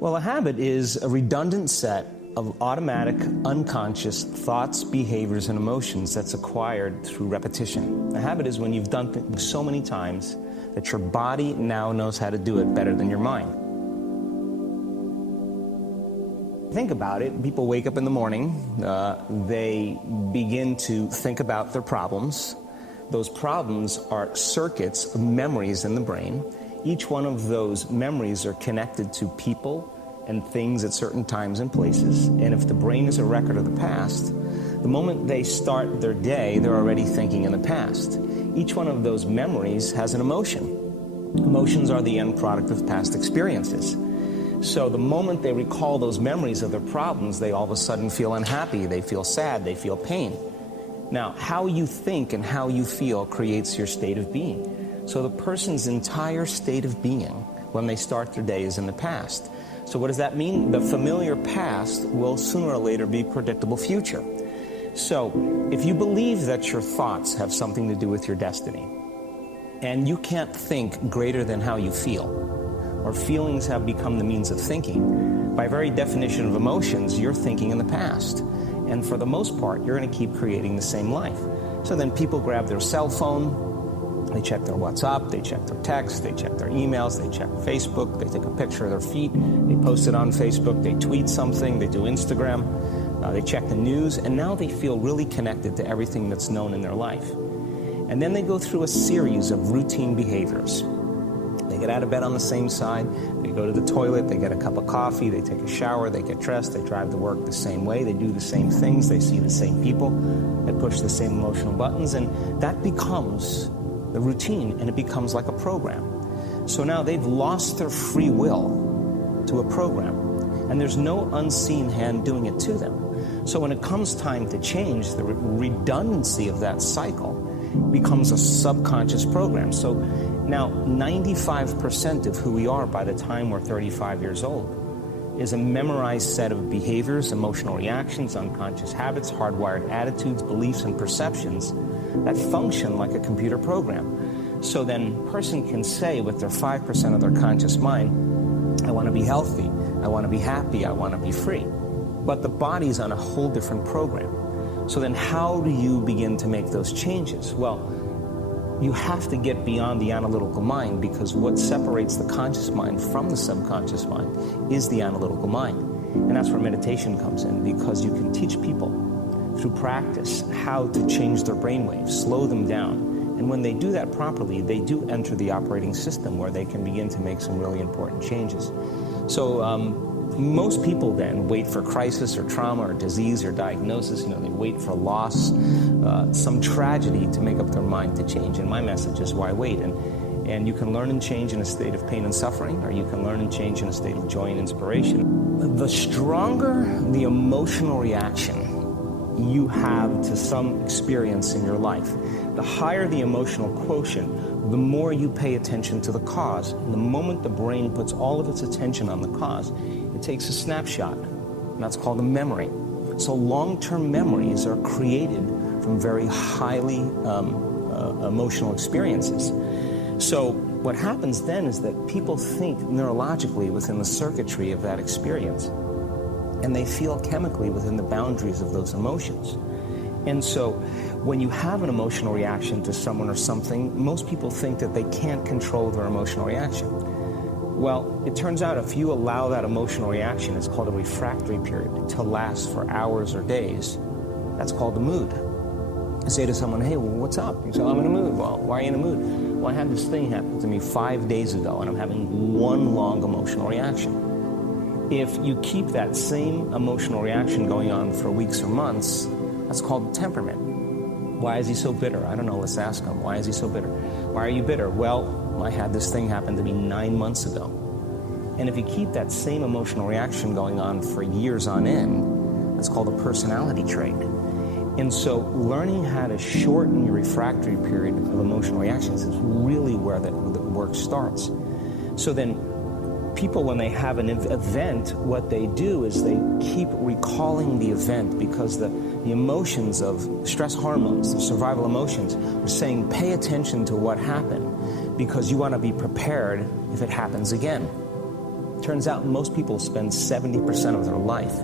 Well, a habit is a redundant set of automatic, unconscious thoughts, behaviors, and emotions that's acquired through repetition. A habit is when you've done things so many times that your body now knows how to do it better than your mind. Think about it. People wake up in the morning, they begin to think about their problems. Those problems are circuits of memories in the brain. Each one of those memories are connected to people and things at certain times and places. And if the brain is a record of the past, the moment they start their day, they're already thinking in the past. Each one of those memories has an emotion. Emotions are the end product of past experiences. So the moment they recall those memories of their problems, they all of a sudden feel unhappy, they feel sad, they feel pain. Now, how you think and how you feel creates your state of being. So the person's entire state of being when they start their day is in the past. So what does that mean? The familiar past will sooner or later be predictable future. So if you believe that your thoughts have something to do with your destiny, and you can't think greater than how you feel, or feelings have become the means of thinking, by very definition of emotions, you're thinking in the past. And for the most part, you're going to keep creating the same life. So then people grab their cell phone, they check their WhatsApp, they check their text, they check their emails, they check Facebook, they take a picture of their feet, they post it on Facebook, they tweet something, they do Instagram, they check the news, and now they feel really connected to everything that's known in their life. And then they go through a series of routine behaviors. They get out of bed on the same side, they go to the toilet, they get a cup of coffee, they take a shower, they get dressed, they drive to work the same way, they do the same things, they see the same people, they push the same emotional buttons, and that becomes the routine, and it becomes like a program. So now they've lost their free will to a program, and there's no unseen hand doing it to them. So when it comes time to change, the redundancy of that cycle becomes a subconscious program. So now 95% of who we are by the time we're 35 years old is a memorized set of behaviors, emotional reactions, unconscious habits, hardwired attitudes, beliefs, and perceptions that function like a computer program. So then a person can say with their 5% of their conscious mind, I want to be healthy, I want to be happy, I want to be free. But the body's on a whole different program. So then how do you begin to make those changes? Well, you have to get beyond the analytical mind, because what separates the conscious mind from the subconscious mind is the analytical mind. And that's where meditation comes in, because you can teach people through practice how to change their brainwaves, slow them down. And when they do that properly, they do enter the operating system where they can begin to make some really important changes. So most people then wait for crisis or trauma or disease or diagnosis. They wait for loss, some tragedy to make up their mind to change. And my message is, why wait? And you can learn and change in a state of pain and suffering, or you can learn and change in a state of joy and inspiration. The stronger the emotional reaction you have to some experience in your life, the higher the emotional quotient, the more you pay attention to the cause. And the moment the brain puts all of its attention on the cause, it takes a snapshot, and that's called a memory. So long-term memories are created from very highly emotional experiences. So what happens then is that people think neurologically within the circuitry of that experience, and they feel chemically within the boundaries of those emotions. And so when you have an emotional reaction to someone or something, most people think that they can't control their emotional reaction. Well, it turns out if you allow that emotional reaction, it's called a refractory period, to last for hours or days, that's called the mood. I say to someone, hey, well, what's up? You say, I'm in a mood. Well, why are you in a mood? Well, I had this thing happen to me 5 days ago, and I'm having one long emotional reaction. If you keep that same emotional reaction going on for weeks or months, that's called temperament. Why is he so bitter? I don't know, let's ask him. Why is he so bitter? Why are you bitter? Well, I had this thing happen to me 9 months ago. And if you keep that same emotional reaction going on for years on end, that's called a personality trait. And so learning how to shorten your refractory period of emotional reactions is really where the work starts. So then people, when they have an event, what they do is they keep recalling the event, because the emotions of stress hormones, the survival emotions, are saying pay attention to what happened, because you want to be prepared if it happens again. Turns out most people spend 70% of their life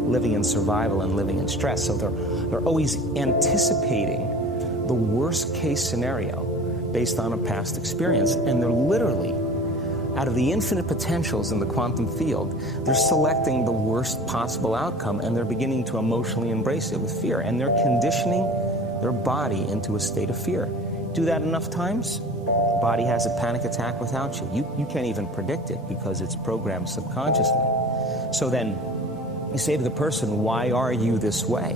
living in survival and living in stress. So they're always anticipating the worst case scenario based on a past experience. And they're literally, out of the infinite potentials in the quantum field, they're selecting the worst possible outcome, and they're beginning to emotionally embrace it with fear. And they're conditioning their body into a state of fear. Do that enough times, body has a panic attack without you. You can't even predict it because it's programmed subconsciously. So then you say to the person, why are you this way?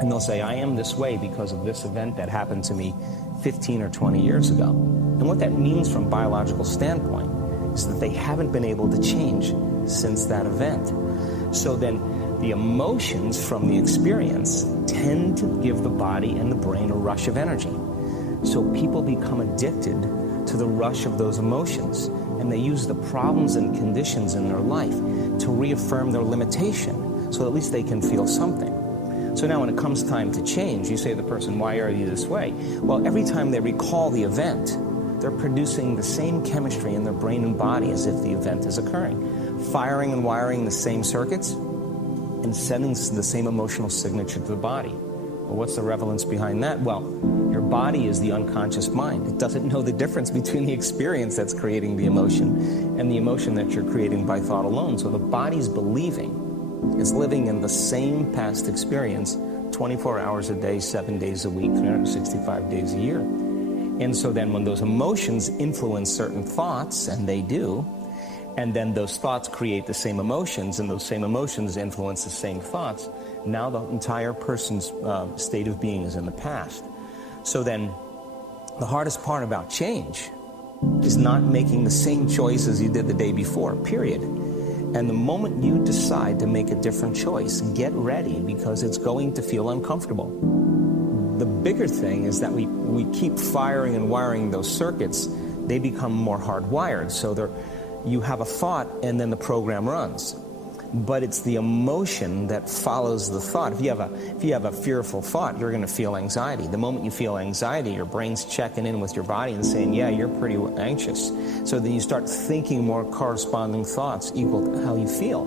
And they'll say, I am this way because of this event that happened to me 15 or 20 years ago. And what that means from a biological standpoint is that they haven't been able to change since that event. So then the emotions from the experience tend to give the body and the brain a rush of energy. So people become addicted to the rush of those emotions, and they use the problems and conditions in their life to reaffirm their limitation, so at least they can feel something. So now when it comes time to change, you say to the person, why are you this way? Well, every time they recall the event, they're producing the same chemistry in their brain and body as if the event is occurring, firing and wiring the same circuits and sending the same emotional signature to the body. Well, what's the relevance behind that? Well, your body is the unconscious mind. It doesn't know the difference between the experience that's creating the emotion and the emotion that you're creating by thought alone. So the body's believing is living in the same past experience 24 hours a day, 7 days a week, 365 days a year. And so then when those emotions influence certain thoughts, and they do, and then those thoughts create the same emotions, and those same emotions influence the same thoughts, now the entire person's state of being is in the past. So then the hardest part about change is not making the same choices you did the day before, period. And the moment you decide to make a different choice, get ready, because it's going to feel uncomfortable. The bigger thing is that we keep firing and wiring those circuits. They become more hardwired. So you have a thought and then the program runs. But it's the emotion that follows the thought. If you have a fearful thought, you're going to feel anxiety. The moment you feel anxiety, your brain's checking in with your body and saying, yeah, you're pretty anxious. So then you start thinking more corresponding thoughts equal to how you feel.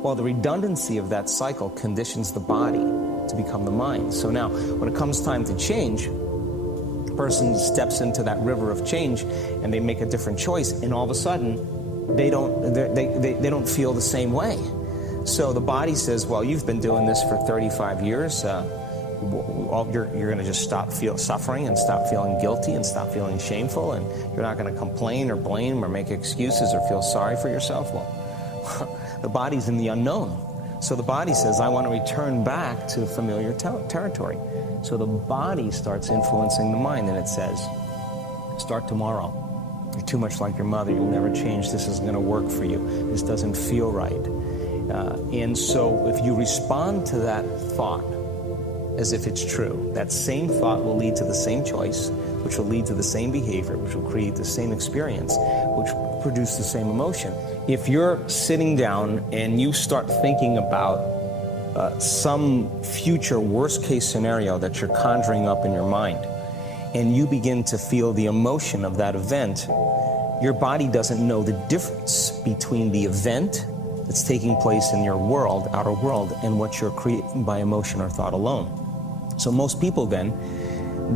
Well, the redundancy of that cycle conditions the body to become the mind. So now, when it comes time to change, a person steps into that river of change and they make a different choice, and all of a sudden, they don't feel the same way. So the body says, well, you've been doing this for 35 years. You're going to just stop suffering and stop feeling guilty and stop feeling shameful, and you're not going to complain or blame or make excuses or feel sorry for yourself. Well, the body's in the unknown. So the body says, I want to return back to familiar territory. So the body starts influencing the mind, and it says, start tomorrow. You're too much like your mother. You'll never change. This isn't going to work for you. This doesn't feel right. And so if you respond to that thought as if it's true, that same thought will lead to the same choice, which will lead to the same behavior, which will create the same experience, which will produce the same emotion. If you're sitting down and you start thinking about some future worst-case scenario that you're conjuring up in your mind, and you begin to feel the emotion of that event, your body doesn't know the difference between the event that's taking place in your world, outer world, and what you're creating by emotion or thought alone. So most people then,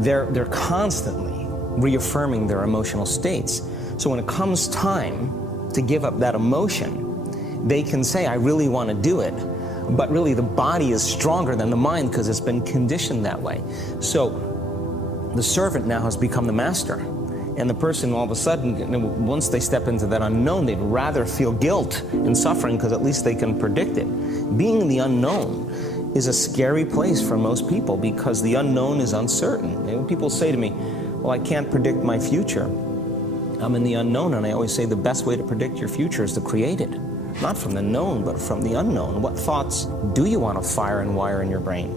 they're constantly reaffirming their emotional states. So when it comes time to give up that emotion, they can say, I really want to do it, but really the body is stronger than the mind because it's been conditioned that way. So the servant now has become the master. And the person, all of a sudden, once they step into that unknown, they'd rather feel guilt and suffering because at least they can predict it. Being in the unknown is a scary place for most people because the unknown is uncertain. And people say to me, well, I can't predict my future. I'm in the unknown, and I always say the best way to predict your future is to create it. Not from the known, but from the unknown. What thoughts do you want to fire and wire in your brain?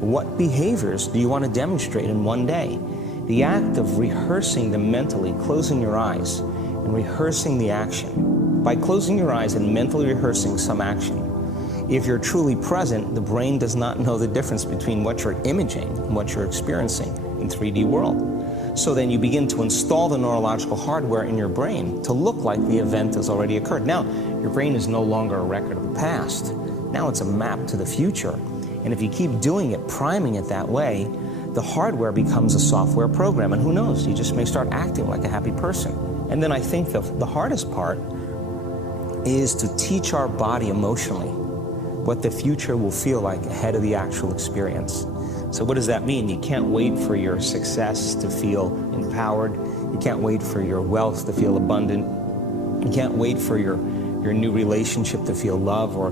What behaviors do you want to demonstrate in one day? The act of rehearsing them mentally, closing your eyes and rehearsing the action. By closing your eyes and mentally rehearsing some action, if you're truly present, the brain does not know the difference between what you're imaging and what you're experiencing in 3D world. So then you begin to install the neurological hardware in your brain to look like the event has already occurred. Now, your brain is no longer a record of the past. Now it's a map to the future. And if you keep doing it, priming it that way, the hardware becomes a software program. And who knows, you just may start acting like a happy person. And then I think the hardest part is to teach our body emotionally what the future will feel like ahead of the actual experience. So what does that mean? You can't wait for your success to feel empowered. You can't wait for your wealth to feel abundant. You can't wait for your new relationship to feel love, or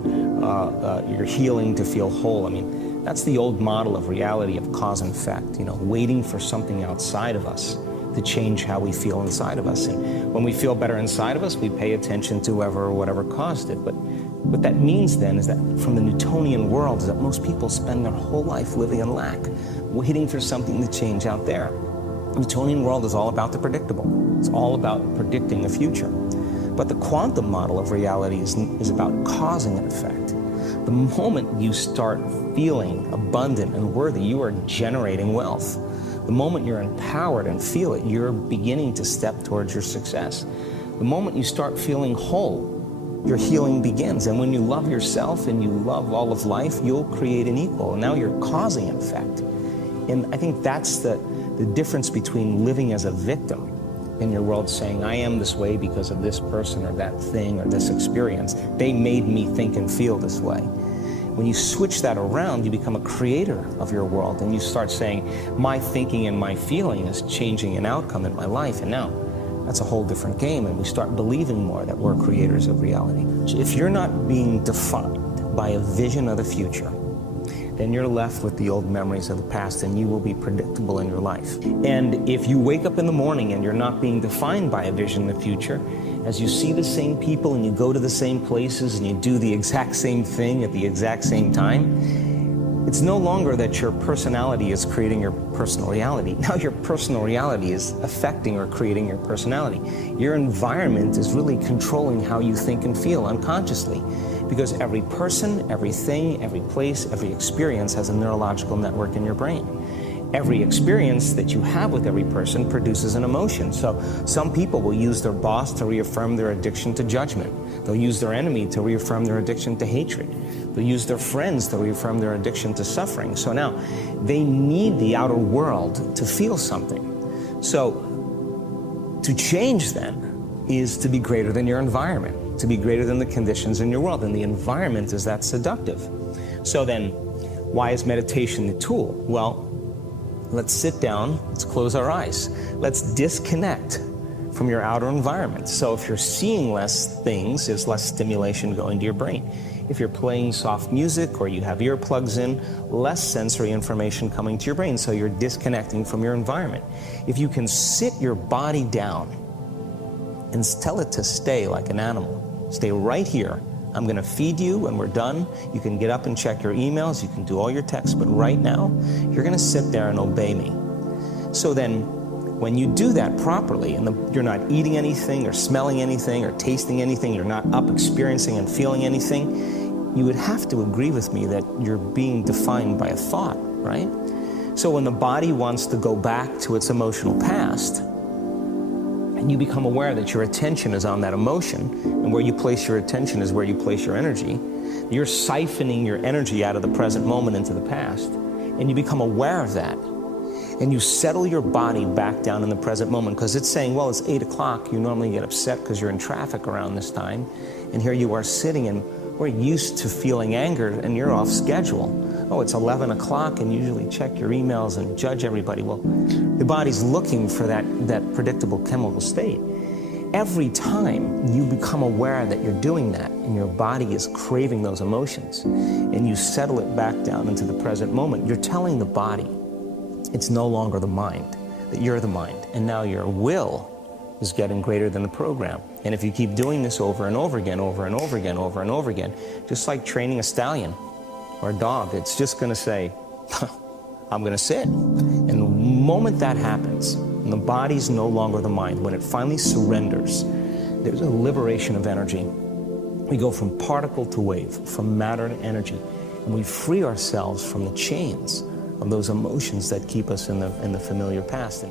your healing to feel whole. I mean, that's the old model of reality, of cause and effect, waiting for something outside of us to change how we feel inside of us. And when we feel better inside of us, we pay attention to whoever or whatever caused it. But what that means then is that from the Newtonian world is that most people spend their whole life living in lack, waiting for something to change out there. The Newtonian world is all about the predictable. It's all about predicting the future. But the quantum model of reality is about causing an effect. The moment you start feeling abundant and worthy, you are generating wealth. The moment you're empowered and feel it, you're beginning to step towards your success. The moment you start feeling whole, your healing begins. And when you love yourself and you love all of life, you'll create an equal. And now you're causing an effect. And I think that's the difference between living as a victim in your world, saying, I am this way because of this person or that thing or this experience. They made me think and feel this way. When you switch that around, you become a creator of your world, and you start saying, my thinking and my feeling is changing an outcome in my life. And now that's a whole different game, and we start believing more that we're creators of reality. If you're not being defined by a vision of the future, then you're left with the old memories of the past, and you will be predictable in your life. And if you wake up in the morning and you're not being defined by a vision of the future, as you see the same people and you go to the same places and you do the exact same thing at the exact same time, it's no longer that your personality is creating your personal reality. Now your personal reality is affecting or creating your personality. Your environment is really controlling how you think and feel unconsciously. Because every person, everything, every place, every experience has a neurological network in your brain. Every experience that you have with every person produces an emotion. So some people will use their boss to reaffirm their addiction to judgment. They'll use their enemy to reaffirm their addiction to hatred. They'll use their friends to reaffirm their addiction to suffering. So now they need the outer world to feel something. So to change then is to be greater than your environment, to be greater than the conditions in your world. And the environment is that seductive. So then why is meditation the tool? Well, let's sit down, let's close our eyes. Let's disconnect from your outer environment. So if you're seeing less things, there's less stimulation going to your brain. If you're playing soft music or you have earplugs in, less sensory information coming to your brain, so you're disconnecting from your environment. If you can sit your body down and tell it to stay like an animal, stay right here. I'm going to feed you when we're done. You can get up and check your emails. You can do all your texts. But right now, you're going to sit there and obey me. So then, when you do that properly, and you're not eating anything or smelling anything or tasting anything, you're not up experiencing and feeling anything, you would have to agree with me that you're being defined by a thought, right? So when the body wants to go back to its emotional past, and you become aware that your attention is on that emotion, and where you place your attention is where you place your energy, you're siphoning your energy out of the present moment into the past, and you become aware of that. And you settle your body back down in the present moment, because it's saying, well, it's 8 o'clock. You normally get upset because you're in traffic around this time, and here you are sitting, and we're used to feeling anger, and you're off schedule. Oh, it's 11 o'clock, and you usually check your emails and judge everybody. Well, the body's looking for that predictable chemical state. Every time you become aware that you're doing that, and your body is craving those emotions, and you settle it back down into the present moment, you're telling the body it's no longer the mind, that you're the mind, and now your will is getting greater than the program. And if you keep doing this over and over again, over and over again, over and over again, just like training a stallion or a dog, it's just going to say, I'm going to sit. And the moment that happens, and the body's no longer the mind, when it finally surrenders, there's a liberation of energy. We go from particle to wave, from matter to energy, and we free ourselves from the chains of those emotions that keep us in the familiar past.